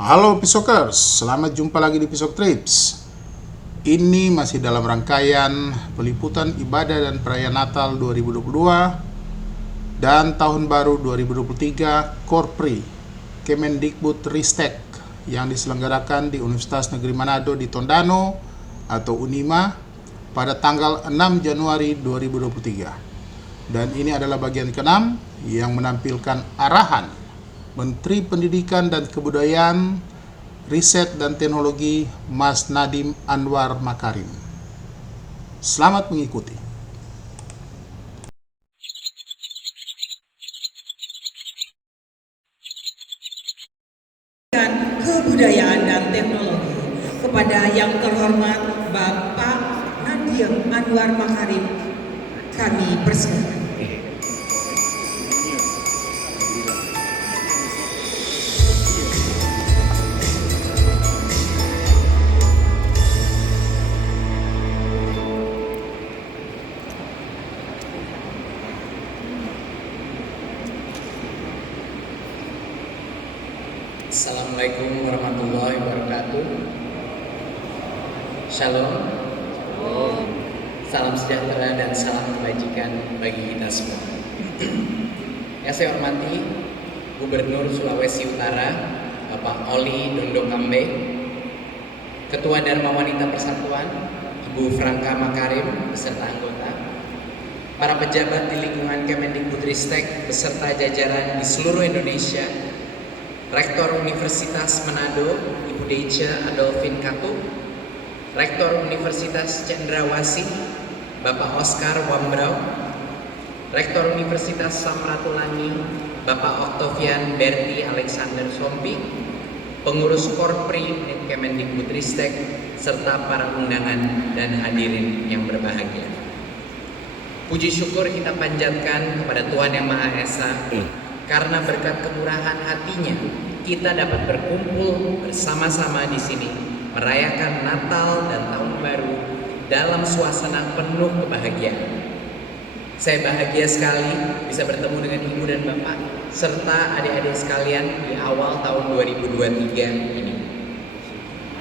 Halo Pisokers, selamat jumpa lagi di Pisok Trips. Ini masih dalam rangkaian peliputan ibadah dan perayaan Natal 2022 dan Tahun Baru 2023 Korpri Kemendikbud Ristek yang diselenggarakan di Universitas Negeri Manado di Tondano atau Unima pada tanggal 6 Januari 2023. Dan ini adalah bagian ke-6 yang menampilkan arahan Menteri Pendidikan dan Kebudayaan, Riset dan Teknologi Mas Nadiem Anwar Makarim. Selamat mengikuti. Kebudayaan dan Teknologi kepada yang terhormat Bapak Nadiem Anwar Makarim kami persilakan. Assalamualaikum warahmatullahi wabarakatuh. Shalom. Salam sejahtera dan salam kebajikan bagi kita semua. Yang saya hormati Gubernur Sulawesi Utara Bapak Oli Dondo Kambe, Ketua Dharma Wanita Persatuan Ibu Franka Makarim beserta anggota, para pejabat di lingkungan Kemendikbudristek beserta jajaran di seluruh Indonesia, Rektor Universitas Manado Ibu Deica Adolfin Katu, Rektor Universitas Cendrawasih Bapak Oscar Wambrau, Rektor Universitas Samratulangi Bapak Octavian Berti Alexander Sompi, pengurus Korpri Kemendikbudristek, serta para undangan dan hadirin yang berbahagia. Puji syukur kita panjatkan kepada Tuhan Yang Maha Esa, karena berkat kemurahan hatinya kita dapat berkumpul bersama-sama di sini merayakan Natal dan Tahun Baru dalam suasana penuh kebahagiaan. Saya bahagia sekali bisa bertemu dengan Ibu dan Bapak serta adik-adik sekalian di awal tahun 2023 ini.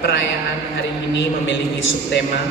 Perayaan hari ini memiliki subtema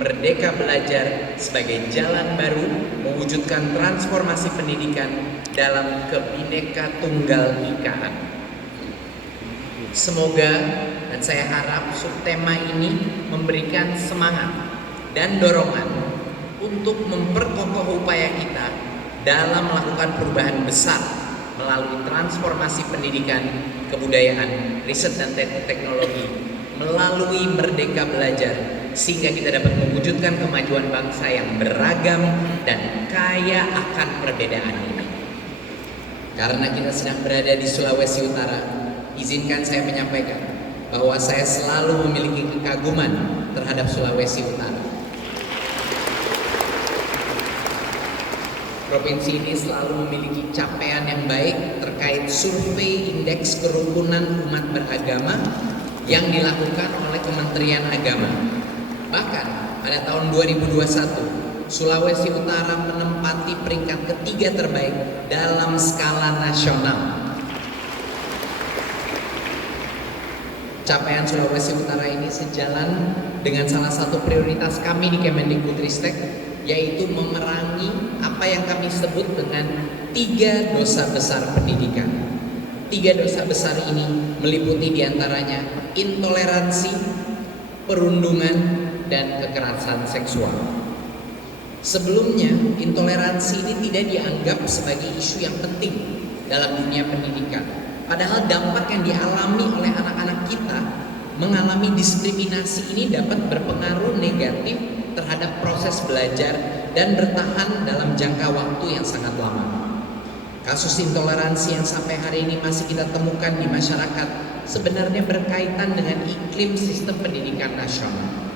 Merdeka Belajar sebagai jalan baru mewujudkan transformasi pendidikan dalam Kebineka Tunggal Ikaan. Semoga dan saya harap subtema ini memberikan semangat dan dorongan untuk memperkokoh upaya kita dalam melakukan perubahan besar melalui transformasi pendidikan, kebudayaan, riset dan teknologi melalui Merdeka Belajar, sehingga kita dapat mewujudkan kemajuan bangsa yang beragam dan kaya akan perbedaan ini. Karena kita sedang berada di Sulawesi Utara, izinkan saya menyampaikan bahwa saya selalu memiliki kekaguman terhadap Sulawesi Utara. Provinsi ini selalu memiliki capaian yang baik terkait survei indeks kerukunan umat beragama yang dilakukan oleh Kementerian Agama. Bahkan pada tahun 2021, Sulawesi Utara menempati peringkat ketiga terbaik dalam skala nasional. Capaian Sulawesi Utara ini sejalan dengan salah satu prioritas kami di Kemendikbudristek, yaitu memerangi apa yang kami sebut dengan 3 dosa besar pendidikan. 3 dosa besar ini meliputi diantaranya intoleransi, perundungan, dan kekerasan seksual. Sebelumnya, intoleransi ini tidak dianggap sebagai isu yang penting dalam dunia pendidikan. Padahal dampak yang dialami oleh anak-anak kita mengalami diskriminasi ini dapat berpengaruh negatif terhadap proses belajar dan bertahan dalam jangka waktu yang sangat lama. Kasus intoleransi yang sampai hari ini masih kita temukan di masyarakat sebenarnya berkaitan dengan iklim sistem pendidikan nasional.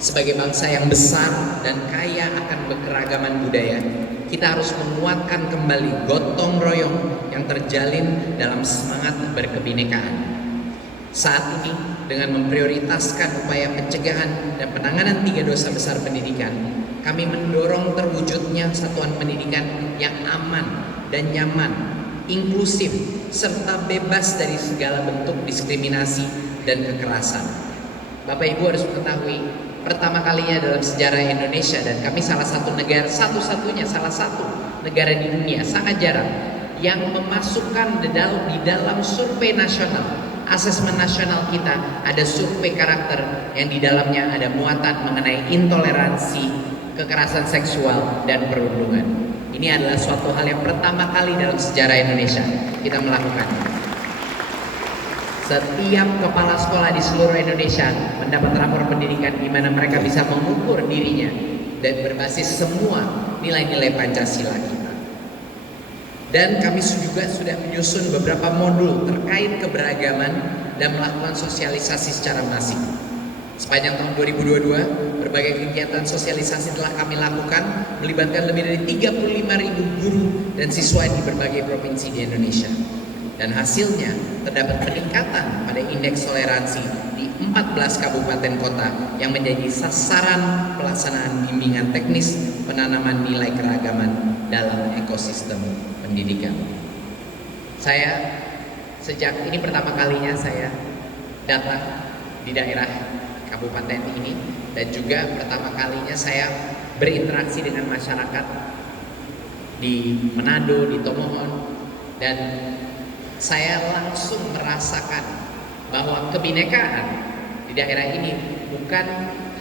Sebagai bangsa yang besar dan kaya akan keberagaman budaya, kita harus menguatkan kembali gotong royong yang terjalin dalam semangat berkebinekaan. Saat ini, dengan memprioritaskan upaya pencegahan dan penanganan 3 dosa besar pendidikan, kami mendorong terwujudnya satuan pendidikan yang aman dan nyaman, inklusif, serta bebas dari segala bentuk diskriminasi dan kekerasan. Bapak Ibu harus mengetahui, pertama kalinya dalam sejarah Indonesia, dan kami salah satu negara, salah satu negara di dunia, sangat jarang, yang memasukkan di dalam survei nasional, asesmen nasional kita, ada survei karakter yang di dalamnya ada muatan mengenai intoleransi, kekerasan seksual, dan perundungan. Ini adalah suatu hal yang pertama kali dalam sejarah Indonesia kita melakukan. Setiap kepala sekolah di seluruh Indonesia mendapat rapor pendidikan di mana mereka bisa mengukur dirinya dan berbasis semua nilai-nilai Pancasila kita. Dan kami juga sudah menyusun beberapa modul terkait keberagaman dan melakukan sosialisasi secara masif. Sepanjang tahun 2022, berbagai kegiatan sosialisasi telah kami lakukan, melibatkan lebih dari 35.000 guru dan siswa di berbagai provinsi di Indonesia. Dan hasilnya terdapat peningkatan pada indeks toleransi di 14 kabupaten kota yang menjadi sasaran pelaksanaan bimbingan teknis penanaman nilai keragaman dalam ekosistem pendidikan. Saya sejak ini pertama kalinya saya datang di daerah kabupaten ini, dan juga pertama kalinya saya berinteraksi dengan masyarakat di Manado, di Tomohon, dan saya langsung merasakan bahwa kebinekaan di daerah ini bukan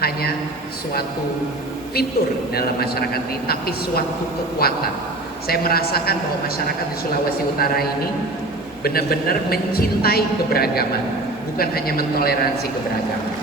hanya suatu fitur dalam masyarakat ini, tapi suatu kekuatan. Saya merasakan bahwa masyarakat di Sulawesi Utara ini benar-benar mencintai keberagaman, bukan hanya mentoleransi keberagaman.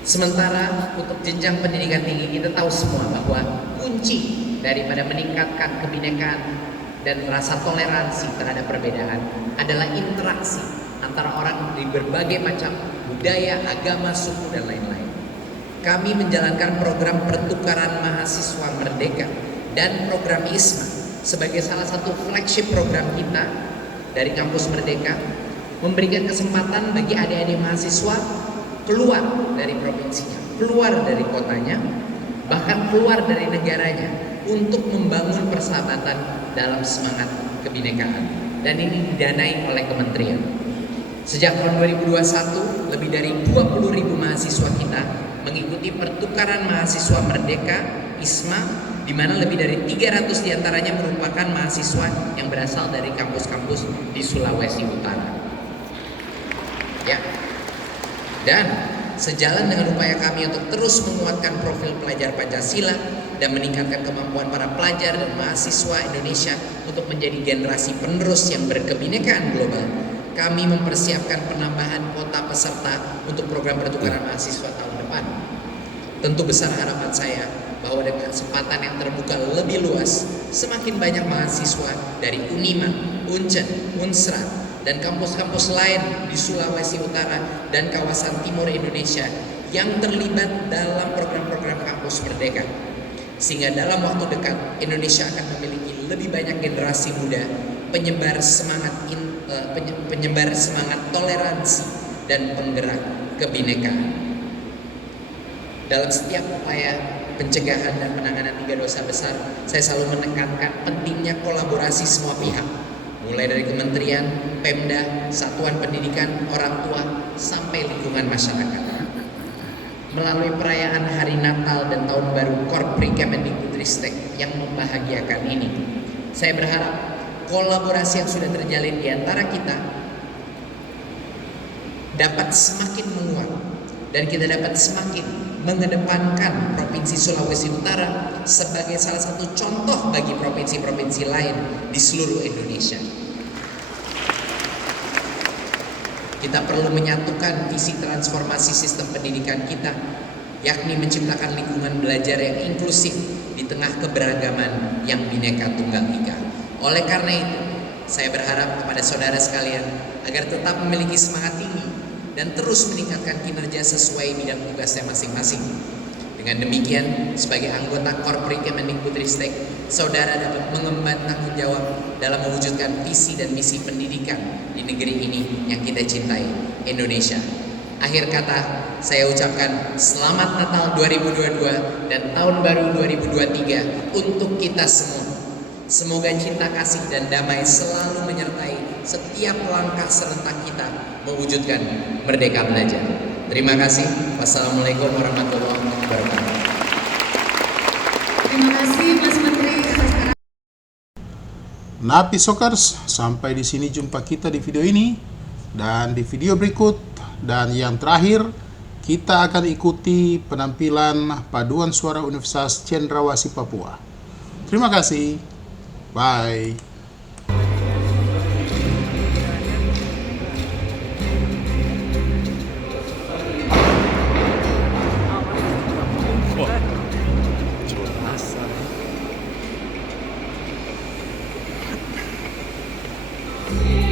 Sementara untuk jenjang pendidikan tinggi, kita tahu semua bahwa kunci daripada meningkatkan kebinekaan dan rasa toleransi terhadap perbedaan adalah interaksi antara orang dari berbagai macam budaya, agama, suku, dan lain-lain. Kami menjalankan program pertukaran mahasiswa merdeka dan program ISMA sebagai salah satu flagship program kita dari kampus Merdeka, memberikan kesempatan bagi adik-adik mahasiswa keluar dari provinsinya, keluar dari kotanya, bahkan keluar dari negaranya untuk membangun persahabatan dalam semangat kebinekaan. Dan ini didanai oleh kementerian. Sejak tahun 2021, lebih dari 20.000 mahasiswa kita mengikuti pertukaran mahasiswa Merdeka ISMA, di mana lebih dari 300 diantaranya merupakan mahasiswa yang berasal dari kampus-kampus di Sulawesi Utara. Ya. Dan sejalan dengan upaya kami untuk terus menguatkan profil pelajar Pancasila dan meningkatkan kemampuan para pelajar dan mahasiswa Indonesia untuk menjadi generasi penerus yang berkebinekaan global, kami mempersiapkan penambahan kuota peserta untuk program pertukaran mahasiswa tahun depan. Tentu besar harapan saya bahwa dengan kesempatan yang terbuka lebih luas, semakin banyak mahasiswa dari Unima, Uncen, Unsra, dan kampus-kampus lain di Sulawesi Utara dan kawasan timur Indonesia yang terlibat dalam program-program kampus Merdeka, sehingga dalam waktu dekat Indonesia akan memiliki lebih banyak generasi muda penyebar semangat toleransi dan penggerak kebinekaan. Dalam setiap upaya pencegahan dan penanganan 3 dosa besar, saya selalu menekankan pentingnya kolaborasi semua pihak, mulai dari kementerian, Pemda, satuan pendidikan, orang tua, sampai lingkungan masyarakat. Melalui perayaan Hari Natal dan Tahun Baru Korpri Kemendikbudristek yang membahagiakan ini, saya berharap kolaborasi yang sudah terjalin di antara kita dapat semakin menguat dan kita dapat semakin mengedepankan Provinsi Sulawesi Utara sebagai salah satu contoh bagi provinsi-provinsi lain di seluruh Indonesia. Kita perlu menyatukan visi transformasi sistem pendidikan kita, yakni menciptakan lingkungan belajar yang inklusif di tengah keberagaman yang Bhinneka Tunggal Ika. Oleh karena itu, saya berharap kepada saudara sekalian agar tetap memiliki semangat tinggi dan terus meningkatkan kinerja sesuai bidang tugasnya masing-masing. Dengan demikian, sebagai anggota Korpri Kemendikbudristek, saudara dapat mengemban tanggung jawab dalam mewujudkan visi dan misi pendidikan di negeri ini yang kita cintai, Indonesia. Akhir kata, saya ucapkan selamat Natal 2022 dan tahun baru 2023 untuk kita semua. Semoga cinta kasih dan damai selalu menyertai setiap langkah serentak kita mewujudkan Merdeka Belajar. Terima kasih. Wassalamualaikum warahmatullahi wabarakatuh. Terima kasih Mas Menteri atas Nah, Pisokers, sampai di sini jumpa kita di video ini dan di video berikut, dan yang terakhir kita akan ikuti penampilan paduan suara Universitas Cendrawasih Papua. Terima kasih. Bye. Yeah.